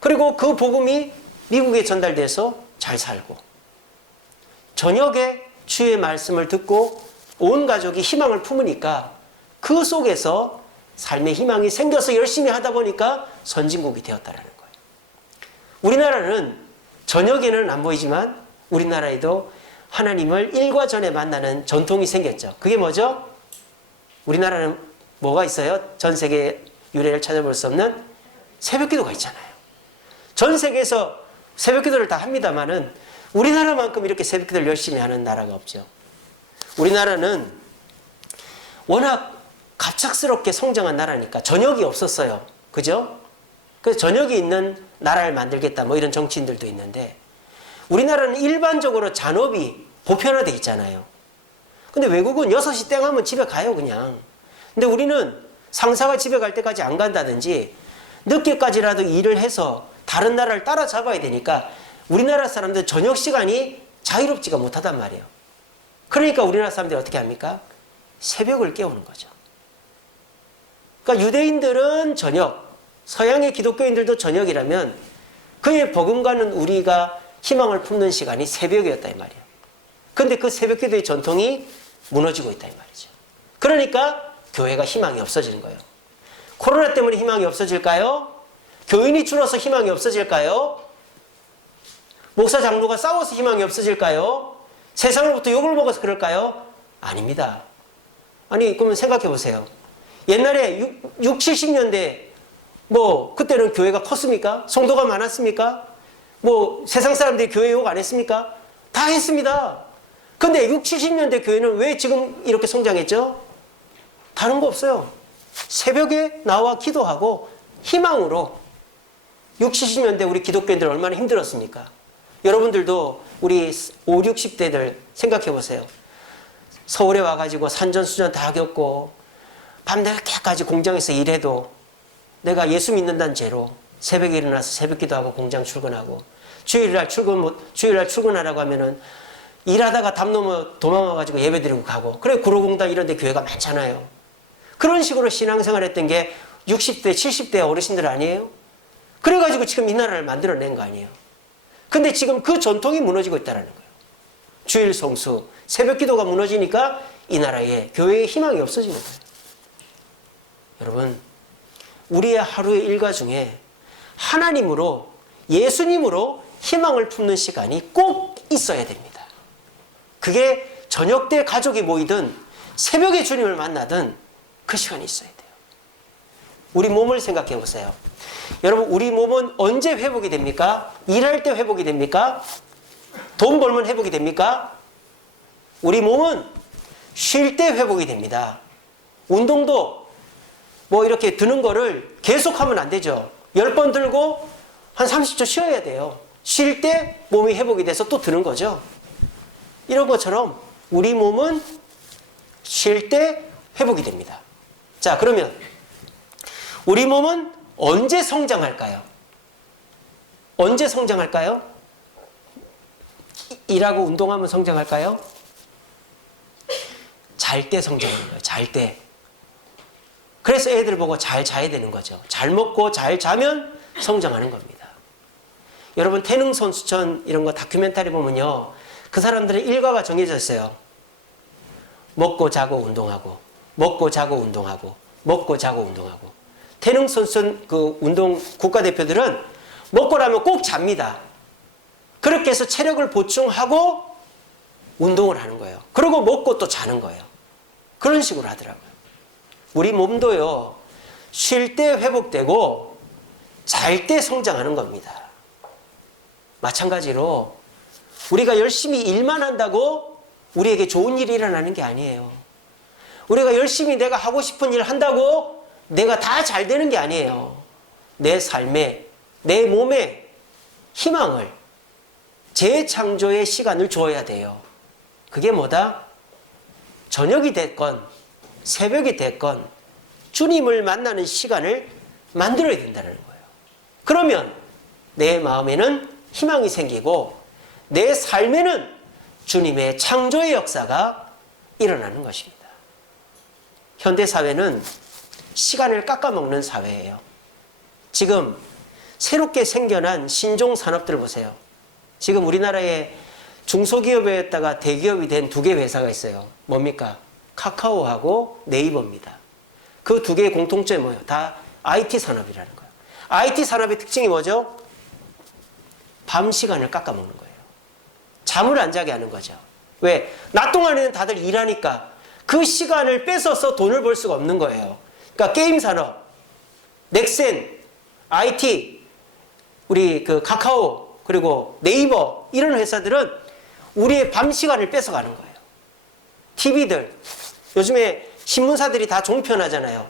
그리고 그 복음이 미국에 전달돼서 잘 살고. 저녁에 주의 말씀을 듣고 온 가족이 희망을 품으니까 그 속에서 삶의 희망이 생겨서 열심히 하다 보니까 선진국이 되었다는 거예요. 우리나라는 저녁에는 안 보이지만 우리나라에도 하나님을 일과 전에 만나는 전통이 생겼죠. 그게 뭐죠? 우리나라는 뭐가 있어요? 전 세계 유래를 찾아볼 수 없는 새벽기도가 있잖아요. 전 세계에서 새벽기도를 다 합니다만은 우리나라만큼 이렇게 새벽기도를 열심히 하는 나라가 없죠. 우리나라는 워낙 갑작스럽게 성장한 나라니까 저녁이 없었어요. 그죠? 그래서 저녁이 있는 나라를 만들겠다 이런 정치인들도 있는데 우리나라는 일반적으로 잔업이 보편화되어 있잖아요. 근데 외국은 6시 땡 하면 집에 가요, 그냥. 근데 우리는 상사가 집에 갈 때까지 안 간다든지 늦게까지라도 일을 해서 다른 나라를 따라잡아야 되니까 우리나라 사람들 저녁 시간이 자유롭지가 못하단 말이에요. 그러니까 우리나라 사람들이 어떻게 합니까? 새벽을 깨우는 거죠. 그러니까 유대인들은 저녁, 서양의 기독교인들도 저녁이라면 그의 복음과는 우리가 희망을 품는 시간이 새벽이었다 이 말이에요. 그런데 그 새벽 기도의 전통이 무너지고 있다 이 말이죠. 그러니까 교회가 희망이 없어지는 거예요. 코로나 때문에 희망이 없어질까요? 교인이 줄어서 희망이 없어질까요? 목사 장로가 싸워서 희망이 없어질까요? 세상으로부터 욕을 먹어서 그럴까요? 아닙니다. 아니 그러면 생각해 보세요. 옛날에 6, 70년대 뭐 그때는 교회가 컸습니까? 성도가 많았습니까? 뭐 세상 사람들이 교회 욕 안 했습니까? 다 했습니다. 근데 6, 70년대 교회는 왜 지금 이렇게 성장했죠? 다른 거 없어요. 새벽에 나와 기도하고 희망으로 6, 70년대 우리 기독교인들 얼마나 힘들었습니까? 여러분들도 우리 5, 60대들 생각해 보세요. 서울에 와가지고 산전수전 다 겪고 밤늦게까지 공장에서 일해도 내가 예수 믿는다는 죄로 새벽에 일어나서 새벽 기도하고 공장 출근하고 주일날 출근하라고 하면은 일하다가 담 넘어 도망와가지고 예배 드리고 가고 그래 구로공단 이런 데 교회가 많잖아요. 그런 식으로 신앙생활 했던 게 60대, 70대 어르신들 아니에요? 그래가지고 지금 이 나라를 만들어낸 거 아니에요? 근데 지금 그 전통이 무너지고 있다는 거예요. 주일 성수, 새벽 기도가 무너지니까 이 나라에 교회의 희망이 없어지는 거예요. 여러분, 우리의 하루의 일과 중에 하나님으로, 예수님으로 희망을 품는 시간이 꼭 있어야 됩니다. 그게 저녁 때 가족이 모이든 새벽에 주님을 만나든 그 시간이 있어야 돼요. 우리 몸을 생각해 보세요. 여러분, 우리 몸은 언제 회복이 됩니까? 일할 때 회복이 됩니까? 돈 벌면 회복이 됩니까? 우리 몸은 쉴 때 회복이 됩니다. 운동도 뭐 이렇게 드는 거를 계속하면 안 되죠. 10번 들고 한 30초 쉬어야 돼요. 쉴 때 몸이 회복이 돼서 또 드는 거죠. 이런 것처럼 우리 몸은 쉴 때 회복이 됩니다. 자, 그러면 우리 몸은 언제 성장할까요? 언제 성장할까요? 일하고 운동하면 성장할까요? 잘 때 성장하는 거예요. 잘 때. 그래서 애들 보고 잘 자야 되는 거죠. 잘 먹고 잘 자면 성장하는 겁니다. 여러분 태능선수촌 이런 거 다큐멘터리 보면요. 그 사람들의 일과가 정해져 있어요. 먹고 자고 운동하고 먹고 자고 운동하고 먹고 자고 운동하고 태능선수촌 그 운동 국가대표들은 먹고 나면 꼭 잡니다. 그렇게 해서 체력을 보충하고 운동을 하는 거예요. 그리고 먹고 또 자는 거예요. 그런 식으로 하더라고요. 우리 몸도요. 쉴 때 회복되고 잘 때 성장하는 겁니다. 마찬가지로 우리가 열심히 일만 한다고 우리에게 좋은 일이 일어나는 게 아니에요. 우리가 열심히 내가 하고 싶은 일 한다고 내가 다 잘 되는 게 아니에요. 내 삶에, 내 몸에 희망을, 재창조의 시간을 줘야 돼요. 그게 뭐다? 저녁이 됐건 새벽이 됐건 주님을 만나는 시간을 만들어야 된다는 거예요. 그러면 내 마음에는 희망이 생기고 내 삶에는 주님의 창조의 역사가 일어나는 것입니다. 현대사회는 시간을 깎아먹는 사회예요. 지금 새롭게 생겨난 신종산업들 보세요. 지금 우리나라에 중소기업이었다가 대기업이 된 2개 회사가 있어요. 뭡니까? 카카오하고 네이버입니다. 그 2개의 공통점이 뭐예요? 다 IT 산업이라는 거예요. IT 산업의 특징이 뭐죠? 밤 시간을 깎아먹는 거예요. 잠을 안 자게 하는 거죠. 왜? 낮 동안에는 다들 일하니까 그 시간을 뺏어서 돈을 벌 수가 없는 거예요. 그러니까 게임 산업, 넥센, IT, 우리 그 카카오, 그리고 네이버 이런 회사들은 우리의 밤 시간을 뺏어가는 거예요. TV들, 요즘에 신문사들이 다 종편하잖아요.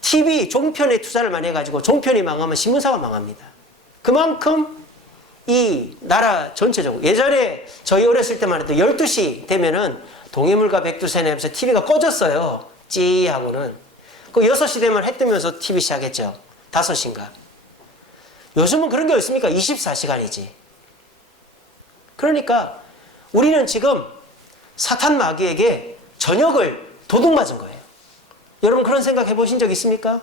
TV 종편에 투자를 많이 해가지고 종편이 망하면 신문사가 망합니다. 그만큼 이 나라 전체적으로 예전에 저희 어렸을 때만 해도 12시 되면은 동해물과 백두산에 하면서 TV가 꺼졌어요. 찌하고는. 그 6시 되면 해 뜨면서 TV 시작했죠. 5시인가. 요즘은 그런 게 없습니까? 24시간이지. 그러니까 우리는 지금 사탄 마귀에게 저녁을 도둑맞은 거예요. 여러분 그런 생각 해보신 적 있습니까?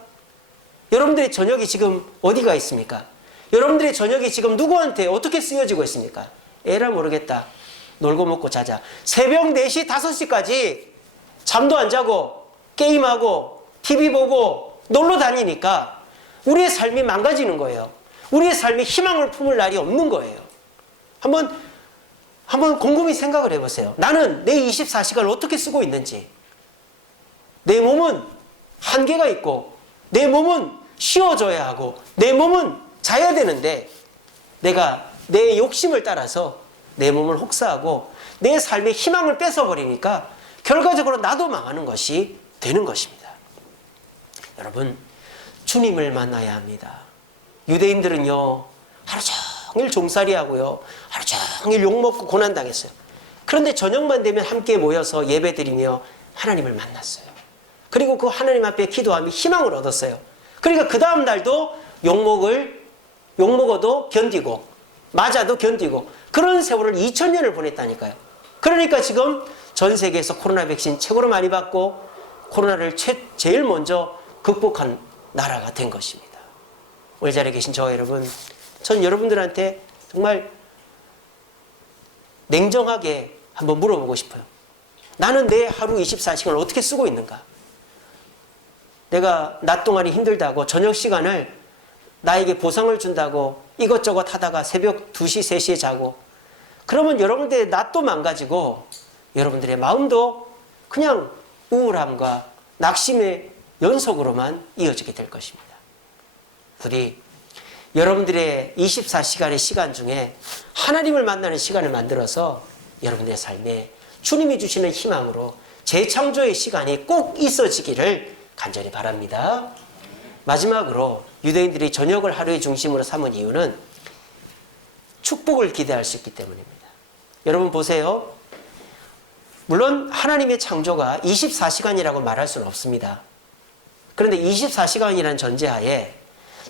여러분들의 저녁이 지금 어디가 있습니까? 여러분들의 저녁이 지금 누구한테 어떻게 쓰여지고 있습니까? 에라 모르겠다. 놀고 먹고 자자. 새벽 4시, 5시까지 잠도 안 자고 게임하고 TV 보고 놀러 다니니까 우리의 삶이 망가지는 거예요. 우리의 삶에 희망을 품을 날이 없는 거예요. 한번 곰곰이 생각을 해보세요. 나는 내 24시간을 어떻게 쓰고 있는지. 내 몸은 한계가 있고 내 몸은 쉬어줘야 하고 내 몸은 자야 되는데 내가 내 욕심을 따라서 내 몸을 혹사하고 내 삶의 희망을 뺏어버리니까 결과적으로 나도 망하는 것이 되는 것입니다. 여러분, 주님을 만나야 합니다. 유대인들은요, 하루 종일 종살이 하고요, 하루 종일 욕먹고 고난당했어요. 그런데 저녁만 되면 함께 모여서 예배드리며 하나님을 만났어요. 그리고 그 하나님 앞에 기도하며 희망을 얻었어요. 그러니까 그 다음 날도 욕먹어도 견디고 맞아도 견디고 그런 세월을 2000년을 보냈다니까요. 그러니까 지금 전 세계에서 코로나 백신 최고로 많이 받고 코로나를 제일 먼저 극복한 나라가 된 것입니다. 오늘 자리에 계신 저와 여러분, 전 여러분들한테 정말 냉정하게 한번 물어보고 싶어요. 나는 내 하루 24시간을 어떻게 쓰고 있는가? 내가 낮 동안이 힘들다고 저녁 시간을 나에게 보상을 준다고 이것저것 하다가 새벽 2시, 3시에 자고 그러면 여러분들의 낮도 망가지고 여러분들의 마음도 그냥 우울함과 낙심의 연속으로만 이어지게 될 것입니다. 부디 여러분들의 24시간의 시간 중에 하나님을 만나는 시간을 만들어서 여러분들의 삶에 주님이 주시는 희망으로 재창조의 시간이 꼭 있어지기를 간절히 바랍니다. 마지막으로 유대인들이 저녁을 하루의 중심으로 삼은 이유는 축복을 기대할 수 있기 때문입니다. 여러분 보세요. 물론 하나님의 창조가 24시간이라고 말할 수는 없습니다. 그런데 24시간이라는 전제하에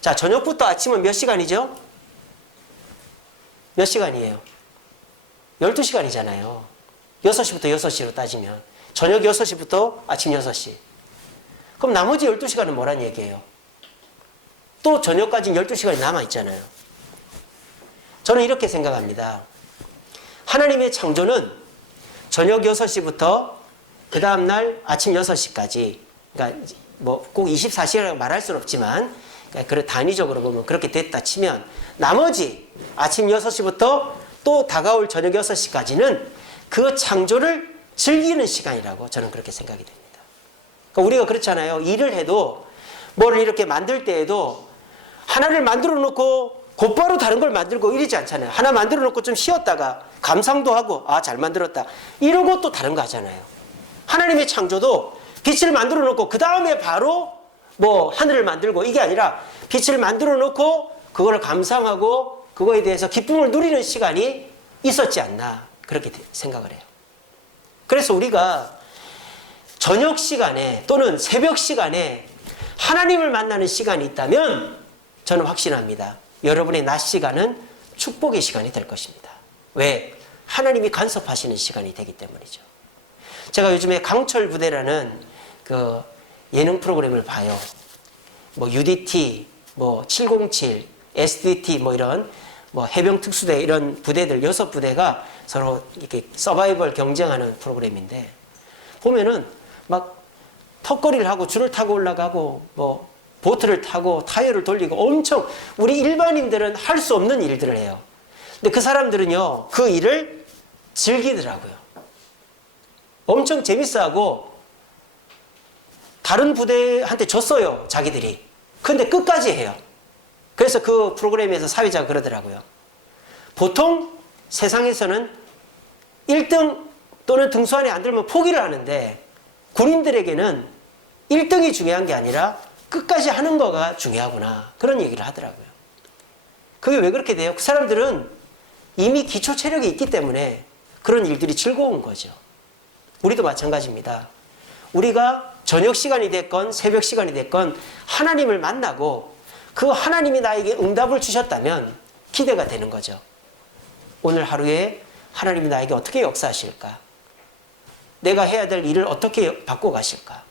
자, 저녁부터 아침은 몇 시간이죠? 몇 시간이에요? 12시간이잖아요. 6시부터 6시로 따지면 저녁 6시부터 아침 6시. 그럼 나머지 12시간은 뭐란 얘기예요? 또 저녁까지는 12시간이 남아있잖아요. 저는 이렇게 생각합니다. 하나님의 창조는 저녁 6시부터 그 다음날 아침 6시까지, 그러니까 뭐 꼭 24시간이라고 말할 수는 없지만, 그러니까 단위적으로 보면 그렇게 됐다 치면, 나머지 아침 6시부터 또 다가올 저녁 6시까지는 그 창조를 즐기는 시간이라고 저는 그렇게 생각이 됩니다. 그러니까 우리가 그렇잖아요. 일을 해도, 뭘 이렇게 만들 때에도 하나를 만들어 놓고 곧바로 다른 걸 만들고 이러지 않잖아요. 하나 만들어 놓고 좀 쉬었다가 감상도 하고 아, 잘 만들었다 이러고 또 다른 거 하잖아요. 하나님의 창조도 빛을 만들어 놓고 그 다음에 바로 뭐 하늘을 만들고 이게 아니라 빛을 만들어 놓고 그거를 감상하고 그거에 대해서 기쁨을 누리는 시간이 있었지 않나 그렇게 생각을 해요. 그래서 우리가 저녁 시간에 또는 새벽 시간에 하나님을 만나는 시간이 있다면 저는 확신합니다. 여러분의 낮 시간은 축복의 시간이 될 것입니다. 왜? 하나님이 간섭하시는 시간이 되기 때문이죠. 제가 요즘에 강철 부대라는 그 예능 프로그램을 봐요. 뭐 UDT, 뭐 707, SDT 뭐 이런 뭐 해병 특수대 이런 부대들 6부대가 서로 이렇게 서바이벌 경쟁하는 프로그램인데 보면은 막 턱걸이를 하고 줄을 타고 올라가고 뭐 보트를 타고 타이어를 돌리고 엄청 우리 일반인들은 할 수 없는 일들을 해요. 근데 그 사람들은요 그 일을 즐기더라고요. 엄청 재밌어하고 다른 부대한테 졌어요 자기들이. 근데 끝까지 해요. 그래서 그 프로그램에서 사회자가 그러더라고요. 보통 세상에서는 1등 또는 등수안에 안 들면 포기를 하는데 군인들에게는 1등이 중요한 게 아니라 끝까지 하는 거가 중요하구나 그런 얘기를 하더라고요. 그게 왜 그렇게 돼요? 그 사람들은 이미 기초 체력이 있기 때문에 그런 일들이 즐거운 거죠. 우리도 마찬가지입니다. 우리가 저녁 시간이 됐건 새벽 시간이 됐건 하나님을 만나고 그 하나님이 나에게 응답을 주셨다면 기대가 되는 거죠. 오늘 하루에 하나님이 나에게 어떻게 역사하실까? 내가 해야 될 일을 어떻게 바꿔가실까?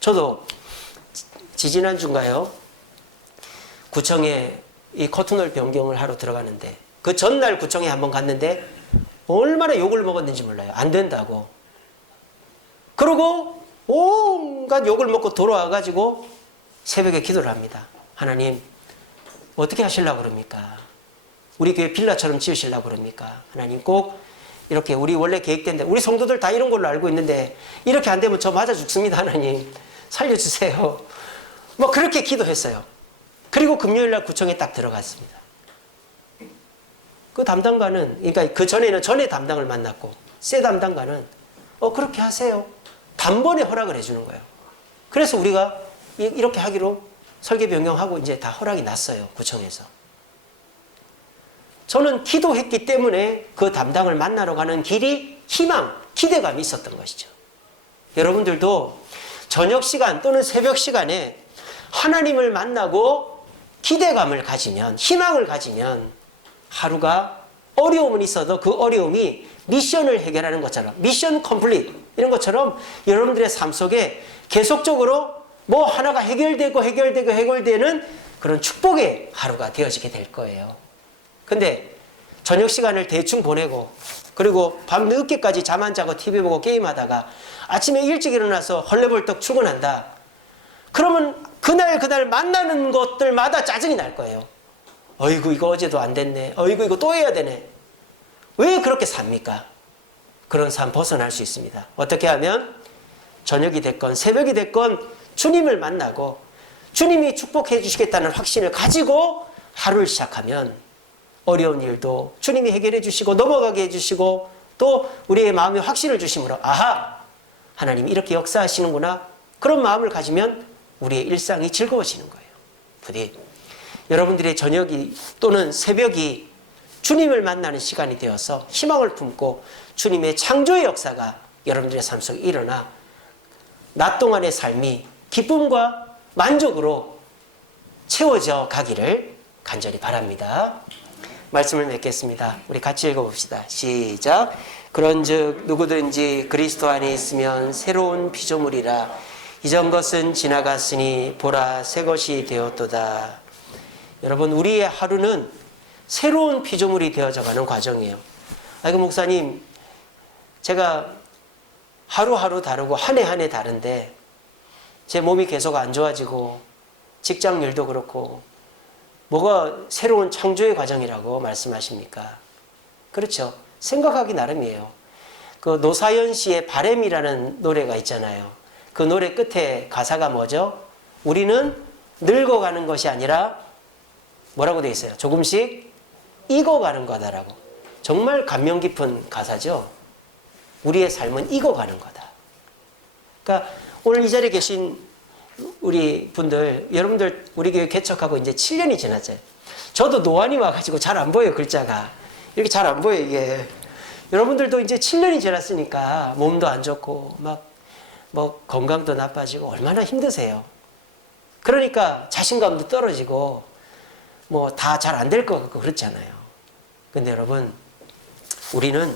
저도 지지난주인가요? 구청에 이 커튼홀 변경을 하러 들어가는데 그 전날 구청에 한번 갔는데 얼마나 욕을 먹었는지 몰라요. 안 된다고. 그러고 온갖 욕을 먹고 돌아와가지고 새벽에 기도를 합니다. 하나님, 어떻게 하시려고 그럽니까? 우리 교회 빌라처럼 지으시려고 그럽니까? 하나님 꼭 이렇게 우리 원래 계획된 데 우리 성도들 다 이런 걸로 알고 있는데 이렇게 안 되면 저 맞아 죽습니다. 하나님 살려주세요. 뭐 그렇게 기도했어요. 그리고 금요일날 구청에 딱 들어갔습니다. 그 담당관은, 그러니까 그 전에는 전에 담당을 만났고 새 담당관은 그렇게 하세요. 단번에 허락을 해주는 거예요. 그래서 우리가 이렇게 하기로 설계 변경하고 이제 다 허락이 났어요. 구청에서. 저는 기도했기 때문에 그 담당을 만나러 가는 길이 희망, 기대감이 있었던 것이죠. 여러분들도 저녁 시간 또는 새벽 시간에 하나님을 만나고 기대감을 가지면, 희망을 가지면 하루가 어려움은 있어도 그 어려움이 미션을 해결하는 것처럼, 미션 컴플릿 이런 것처럼 여러분들의 삶 속에 계속적으로 뭐 하나가 해결되는 그런 축복의 하루가 되어지게 될 거예요. 근데 저녁 시간을 대충 보내고 그리고 밤 늦게까지 잠 안 자고 TV 보고 게임하다가 아침에 일찍 일어나서 헐레벌떡 출근한다. 그러면 그날 만나는 것들마다 짜증이 날 거예요. 어이구 이거 어제도 안 됐네. 어이구 이거 또 해야 되네. 왜 그렇게 삽니까? 그런 삶 벗어날 수 있습니다. 어떻게 하면 저녁이 됐건 새벽이 됐건 주님을 만나고 주님이 축복해 주시겠다는 확신을 가지고 하루를 시작하면 어려운 일도 주님이 해결해 주시고 넘어가게 해주시고 또 우리의 마음에 확신을 주심으로 아하! 하나님이 이렇게 역사하시는구나. 그런 마음을 가지면 우리의 일상이 즐거워지는 거예요. 부디 여러분들의 저녁이 또는 새벽이 주님을 만나는 시간이 되어서 희망을 품고 주님의 창조의 역사가 여러분들의 삶 속에 일어나 낮 동안의 삶이 기쁨과 만족으로 채워져 가기를 간절히 바랍니다. 말씀을 맺겠습니다. 우리 같이 읽어봅시다. 시작. 그런즉 누구든지 그리스도 안에 있으면 새로운 피조물이라 이전 것은 지나갔으니 보라 새 것이 되었도다. 여러분 우리의 하루는 새로운 피조물이 되어져가는 과정이에요. 아이고 목사님 제가 하루하루 다르고 한 해 한 해 다른데 제 몸이 계속 안 좋아지고 직장 일도 그렇고 뭐가 새로운 창조의 과정이라고 말씀하십니까? 그렇죠. 생각하기 나름이에요. 그 노사연 씨의 바램이라는 노래가 있잖아요. 그 노래 끝에 가사가 뭐죠? 우리는 늙어가는 것이 아니라 뭐라고 돼 있어요? 조금씩 익어가는 거다라고. 정말 감명 깊은 가사죠. 우리의 삶은 익어가는 거다. 그러니까 오늘 이 자리에 계신 우리 분들, 여러분들 우리 교회 개척하고 이제 7년이 지났어요. 저도 노안이 와가지고 잘 안 보여요, 글자가. 이렇게 잘 안 보여요, 이게. 여러분들도 이제 7년이 지났으니까 몸도 안 좋고 막 뭐 건강도 나빠지고 얼마나 힘드세요. 그러니까 자신감도 떨어지고 뭐 다 잘 안 될 것 같고 그렇잖아요. 근데 여러분 우리는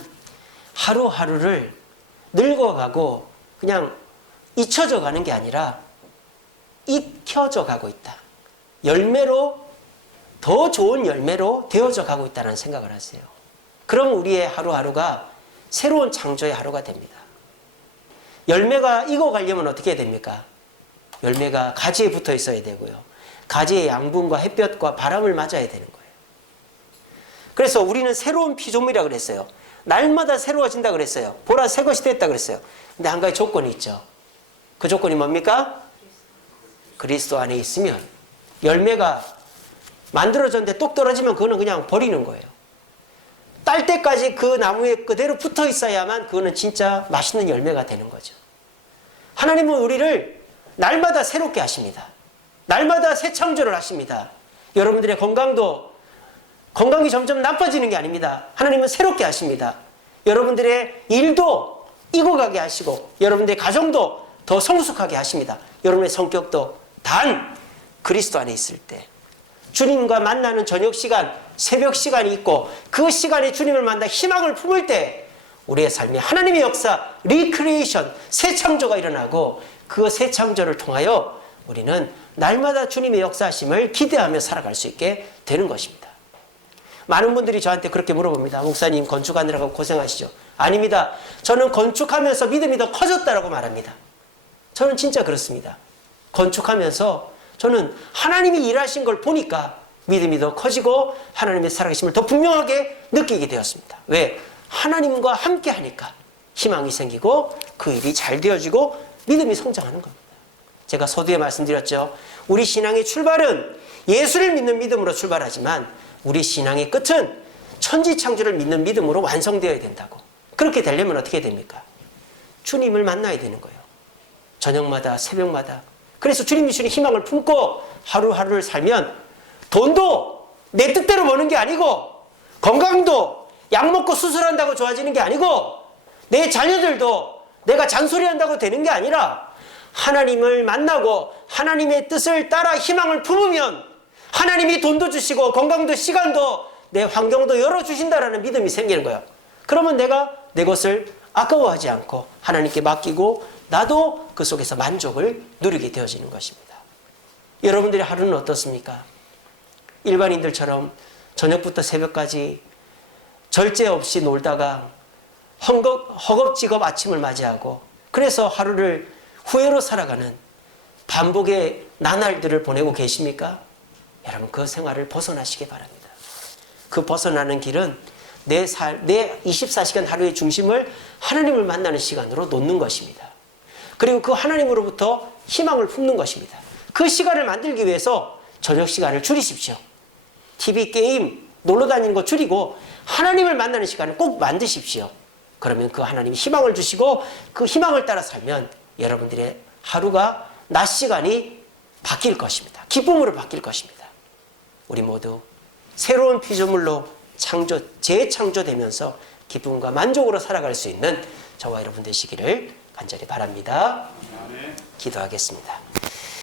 하루하루를 늙어가고 그냥 잊혀져 가는 게 아니라 익혀져 가고 있다. 열매로 더 좋은 열매로 되어져 가고 있다는 생각을 하세요. 그럼 우리의 하루하루가 새로운 창조의 하루가 됩니다. 열매가 익어가려면 어떻게 해야 됩니까? 열매가 가지에 붙어 있어야 되고요. 가지의 양분과 햇볕과 바람을 맞아야 되는 거예요. 그래서 우리는 새로운 피조물이라고 그랬어요. 날마다 새로워진다 그랬어요. 보라 새 것이 됐다 그랬어요. 근데 한 가지 조건이 있죠. 그 조건이 뭡니까? 그리스도 안에 있으면 열매가 만들어졌는데 똑 떨어지면 그거는 그냥 버리는 거예요. 딸 때까지 그 나무에 그대로 붙어 있어야만 그거는 진짜 맛있는 열매가 되는 거죠. 하나님은 우리를 날마다 새롭게 하십니다. 날마다 새 창조를 하십니다. 여러분들의 건강도 건강이 점점 나빠지는 게 아닙니다. 하나님은 새롭게 하십니다. 여러분들의 일도 익어가게 하시고 여러분들의 가정도 더 성숙하게 하십니다. 여러분의 성격도 단 그리스도 안에 있을 때 주님과 만나는 저녁 시간, 새벽 시간이 있고 그 시간에 주님을 만나 희망을 품을 때 우리의 삶에 하나님의 역사, 리크리에이션, 새 창조가 일어나고 그 새 창조를 통하여 우리는 날마다 주님의 역사하심을 기대하며 살아갈 수 있게 되는 것입니다. 많은 분들이 저한테 그렇게 물어봅니다. 목사님 건축하느라고 고생하시죠? 아닙니다. 저는 건축하면서 믿음이 더 커졌다라고 말합니다. 저는 진짜 그렇습니다. 건축하면서 저는 하나님이 일하신 걸 보니까 믿음이 더 커지고 하나님의 살아계심을 더 분명하게 느끼게 되었습니다. 왜? 하나님과 함께 하니까 희망이 생기고 그 일이 잘 되어지고 믿음이 성장하는 겁니다. 제가 서두에 말씀드렸죠. 우리 신앙의 출발은 예수를 믿는 믿음으로 출발하지만 우리 신앙의 끝은 천지창조를 믿는 믿음으로 완성되어야 된다고. 그렇게 되려면 어떻게 됩니까? 주님을 만나야 되는 거예요. 저녁마다 새벽마다. 그래서 주님이 주신 희망을 품고 하루하루를 살면 돈도 내 뜻대로 버는 게 아니고 건강도 약 먹고 수술한다고 좋아지는 게 아니고 내 자녀들도 내가 잔소리한다고 되는 게 아니라 하나님을 만나고 하나님의 뜻을 따라 희망을 품으면 하나님이 돈도 주시고 건강도 시간도 내 환경도 열어주신다라는 믿음이 생기는 거예요. 그러면 내가 내 것을 아까워하지 않고 하나님께 맡기고 나도 그 속에서 만족을 누리게 되어지는 것입니다. 여러분들의 하루는 어떻습니까? 일반인들처럼 저녁부터 새벽까지 절제 없이 놀다가 허겁지겁 아침을 맞이하고 그래서 하루를 후회로 살아가는 반복의 나날들을 보내고 계십니까? 여러분 그 생활을 벗어나시기 바랍니다. 그 벗어나는 길은 내 24시간 하루의 중심을 하나님을 만나는 시간으로 놓는 것입니다. 그리고 그 하나님으로부터 희망을 품는 것입니다. 그 시간을 만들기 위해서 저녁 시간을 줄이십시오. TV, 게임, 놀러 다니는 거 줄이고 하나님을 만나는 시간을 꼭 만드십시오. 그러면 그 하나님이 희망을 주시고 그 희망을 따라 살면 여러분들의 하루가 낮 시간이 바뀔 것입니다. 기쁨으로 바뀔 것입니다. 우리 모두 새로운 피조물로 재창조되면서 기쁨과 만족으로 살아갈 수 있는 저와 여러분 되시기를 간절히 바랍니다. 기도하겠습니다.